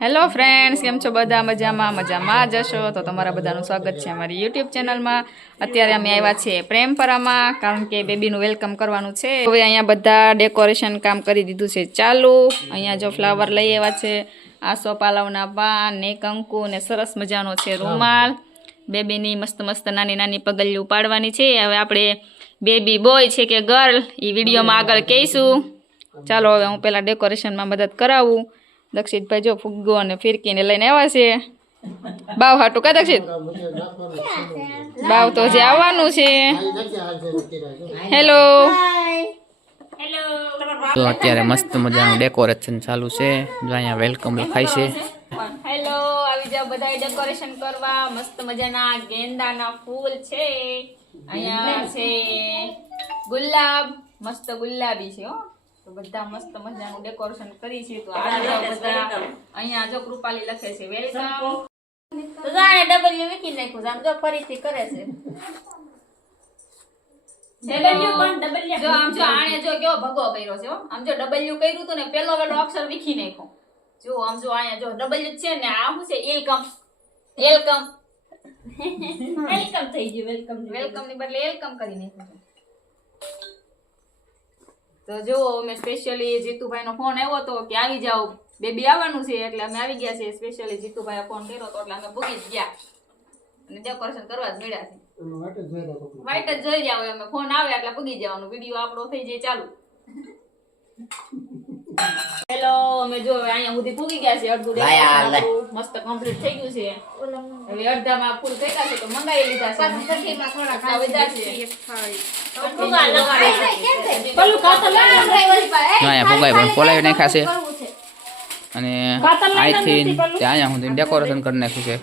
Hello friends કેમ છો બધા? મજામાં મજામાં જશો તો તમારા બધાનું સ્વાગત છે અમારી યુટ્યુબ ચેનલમાં અત્યારે અમે આવ્યા છીએ પ્રેમપરામાં, કારણ કે બેબીનું વેલકમ કરવાનું છે. હવે અહીંયા બધા ડેકોરેશન કામ કરી દીધું છે ચાલુ. અહીંયા જો ફ્લાવર લઈ આવ્યા છે. આસો પાલવના પાન ને કંકુ ને સરસ મજાનો છે રૂમાલ. બેબીની મસ્ત મસ્ત નાની નાની પગલિયું પાડવાની છે. હવે આપણે બેબી બોય છે કે ગર્લ એ વિડીયોમાં આગળ કહીશું. ચાલો, હવે હું પહેલાં ડેકોરેશનમાં મદદ કરાવું. દક્ષિતભાઈ જો ફુગ્ગો અને ફિરકીને લઈને આવ્યા છે. બાવ હાટું કા દક્ષિત? બાવ તો જે આવવાનું છે. હેલો તો અત્યારે મસ્ત મજાનું ડેકોરેશન ચાલુ છે. જો અહીંયા વેલકમ લખાય છે. હેલો આવી જાવ બધા ડેકોરેશન કરવા. મસ્ત મજાના ગેંદાના ફૂલ છે. અહીંયા છે ગુલાબ. મસ્ત ગુલાબી છે હો. તો બધા મસ્ત મજાનું ડેકોરેશન કરી છે તો અહીંયા જો કૃપાલી લખે છે. વેલકમ. તો જાણે ડબલ્યુ મૂકી નાખ્યું. આમ જો ફરીથી કરે છે. ડબલ્યુ પણ ડબલ્યુ જો આમ જો આણે જો કેવો ભગો કર્યો છે આમ જો ડબલ્યુ કર્યું હતું ને પેલો વેલો અક્ષર વિખી નાખ્યો. જો આમ જો અહીંયા જો ડબલ્યુ છે ને આ શું છે? એલકમ એલકમ વેલકમ થઈ ગયું. વેલકમ વેલકમની બદલે વેલકમ કરી નાખ્યું છે. તો જો અમે સ્પેશિયલી જીતુભાઈ નો ફોન આવ્યો હતો કે આવી જાઓ. બેબી આવવાનું છે એટલે અમે આવી ગયા છે સ્પેશિયલી જીતુભાઈ ફોન કર્યો હતો એટલે અમે ભૂગી જ ગયા. અને ડેકોરેશન કરવા જ મળ્યા છે. વાઈટ જ જોઈ જાવ અમે ફોન આવે એટલે ભૂગી જવાનું. વીડિયો આપણો થઈ જાય ચાલુ. હેલો અમે જો હવે અહીંયા સુધી પૂગી ગયા છે અડધું decoration મસ્ત કમ્પ્લીટ થઈ ગયું છે. હવે અડધામાં ફૂલ ફેંકા છે તો મંગાવી લીધા છે. સખીમાં થોડા બધા છે. ફુગા લગાડે પેલું કાતર લગાડે જો અહીંયા ફુગાઈ પણ ફોલાવી નાખ્યા છે. અને અહીંથી તે અહીંયા સુધી ડેકોરેશન કરી નાખ્યું છે.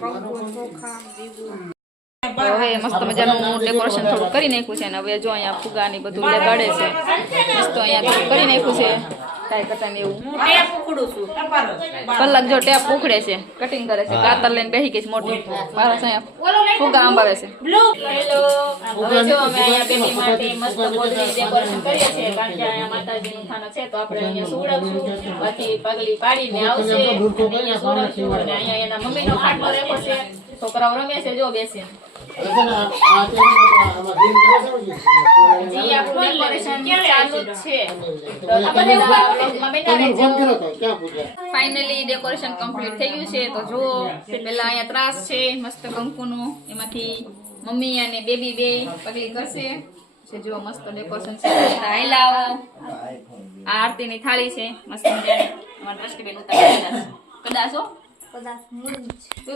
હવે મસ્ત મજાનું ડેકોરેશન થોડું કરી નાખ્યું છે અને હવે જો અહીંયા ફુગા ને બધું લગાડે છે. મસ્ત અહીંયા થોડું કરી નાખ્યું છે. કાંઈ કરતા ને એવું. ટેપ ઉખડું છું. કલાક જો ટેપ ઉખડે છે કટિંગ કરે છે કાતર લઈને બેસી ગઈ છે મોટી. મારા અહીંયા ફુગા આંબાવે છે. બ્લુ. હેલો. હવે જો અમે અહીંયા બેબી માટે મસ્ત ગોદડી ડેકોરેશન કરીએ છીએ. કારણ કે અહીંયા માતાજીનું થાનક છે તો આપણે અહીંયા સુવડાવશું. પછી પગલી પાડીને આવશે. અહીંયા સુવડાવશું અને અહીંયા એના મમ્મીનો ખાટલો રાખ્યો છે. છોકરાઓ રમે છે જો બેસીને. જ ફાઇનલી ડેકોરેશન કમ્પ્લીટ થઈ ગયું છે. તો જુઓ પેલા અહીંયા ત્રાસ છે મસ્ત કંકુનું. એમાંથી મમ્મી અને બેબી બે પગલી કરશે. છે જુઓ મસ્ત ડેકોરેશન છે. લાવો આ આરતીની થાળી છે. મસ્ત મજાની. અમારા દ્રષ્ટિબેન ઉતારી દીધા છે. કદાચ મૂળ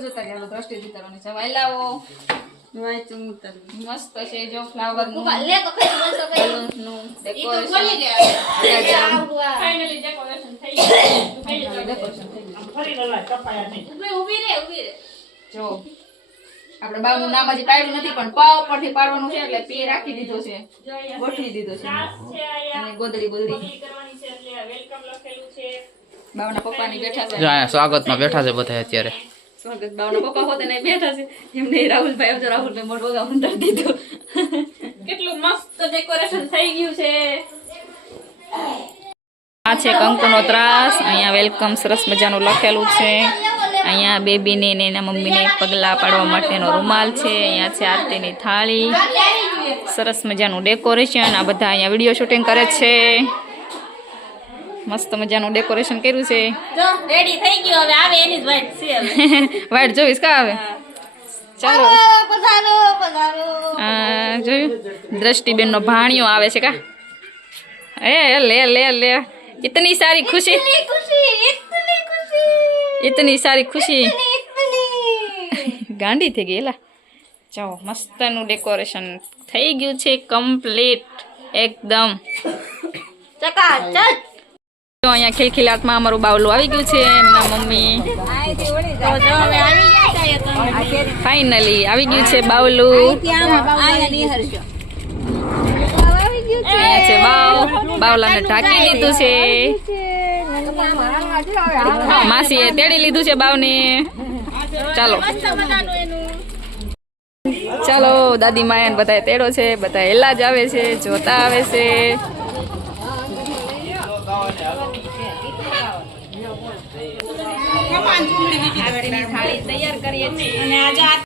જોતા ગયા દ્રષ્ટિ ઉતારવાની છે. હાઈ લાવો મસ્ત છે જો ફ્લાવરનું લે તો કઈ બોલતો કઈ નું ડેકોરેશન ફાઇનલી ડેકોરેશન થઈ ગયું ડેકોરેશન થઈ ગયું ઊભી ઊભી રે ઊભી રે જો આપણે બાનું નામ હજી પાડ્યું નથી પણ પાવ પરથી પાડવાનું છે એટલે પે રાખી દીધો છે ગોઠવી દીધો છે અને ગોદડી બોદડી બાવના પપ્પાની બેઠા છે જો સ્વાગતમાં બેઠા છે બધા અત્યારે સ્વાગત બાવના પપ્પા હોતે ને બેઠા છે. એમને રાહુલભાઈ આવતો રાહુલભાઈ મોટો ગાઉન દીધું. કેટલું મસ્ત ડેકોરેશન થઈ ગયું છે. આ છે કંકુનો ત્રાસ. અહીંયા વેલકમ સરસ મજાનું લખેલું છે. અહીંયા બેબીને ને એના મમ્મીને પગલા પાડવા માટેનો રૂમાલ છે. અહીંયા છે આરતીની થાળી. સરસ મજાનું ડેકોરેશન આ બધા અહીંયા વીડિયો શૂટિંગ કરે છે. મસ્ત મજાનું ડેકોરેશન કર્યું છે. જો રેડી થઈ ગયો હવે આવે એની જ વાઈટ છે હવે. વાઈટ જોઈશ કા આવે ચાલો. પધારો પધારો. આ જોયું? દ્રષ્ટિબેનનો ભાણિયો આવે છે કા? એ લે લે લે. ઇતની સારી ખુશી. ઇતની ખુશી ઇતની ખુશી. ઇતની સારી ખુશી. ગાંડી થઈ ગઈ એલા. ચાલો મસ્તનું ડેકોરેશન થઈ ગયું છે કમ્પ્લીટ એકદમ. ચકાચક. જો અહીંયા ખિલખિલાટમાં અમારું બાવલું આવી ગયું છે, એમના મમ્મી. ફાઈનલી આવી ગયા છે બાવલું. છે બાવ. બાવલાને ઢાંકી લીધું છે. માસીએ તેડી લીધું છે બાવને. ચાલો. ચાલો, દાદી માયાને બધા તેડો છે બધા એલા જ આવે છે, જોતા આવે છે. તૈયાર કરીએ છીએ અને આજે આ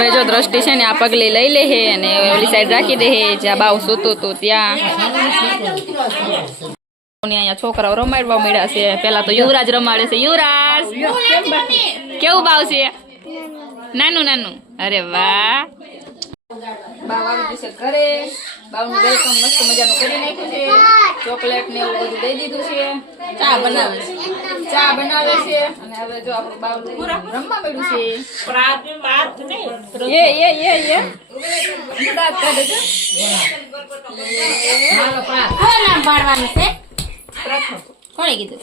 હવે જો દ્રષ્ટિ છે ને આ પગલે લઈ લે હે અને ઓલી સાઈડ રાખી દે જ્યાં બાવ સૂતું તો ત્યાં. અહીંયા છોકરાઓ રમાડવા મળ્યા છે. પેલા તો યુવરાજ રમાડે છે. યુવરાજ! કેવું બાવ છે? નાનું નાનું. અરે વાહ! આવી છે ઘરે. બાવનું વેલકમ મસ્ત મજાનું કરી નાખ્યું છે. ચોકલેટ ને એવું બધું દઈ દીધું છે. ચા બનાવે છે. ચા બનાવે છે. અને હવે જો આપણું રમવા મળ્યું છે. એ એ એ એ. દાંત કાઢે છે. કોણ છે કોણે કીધું?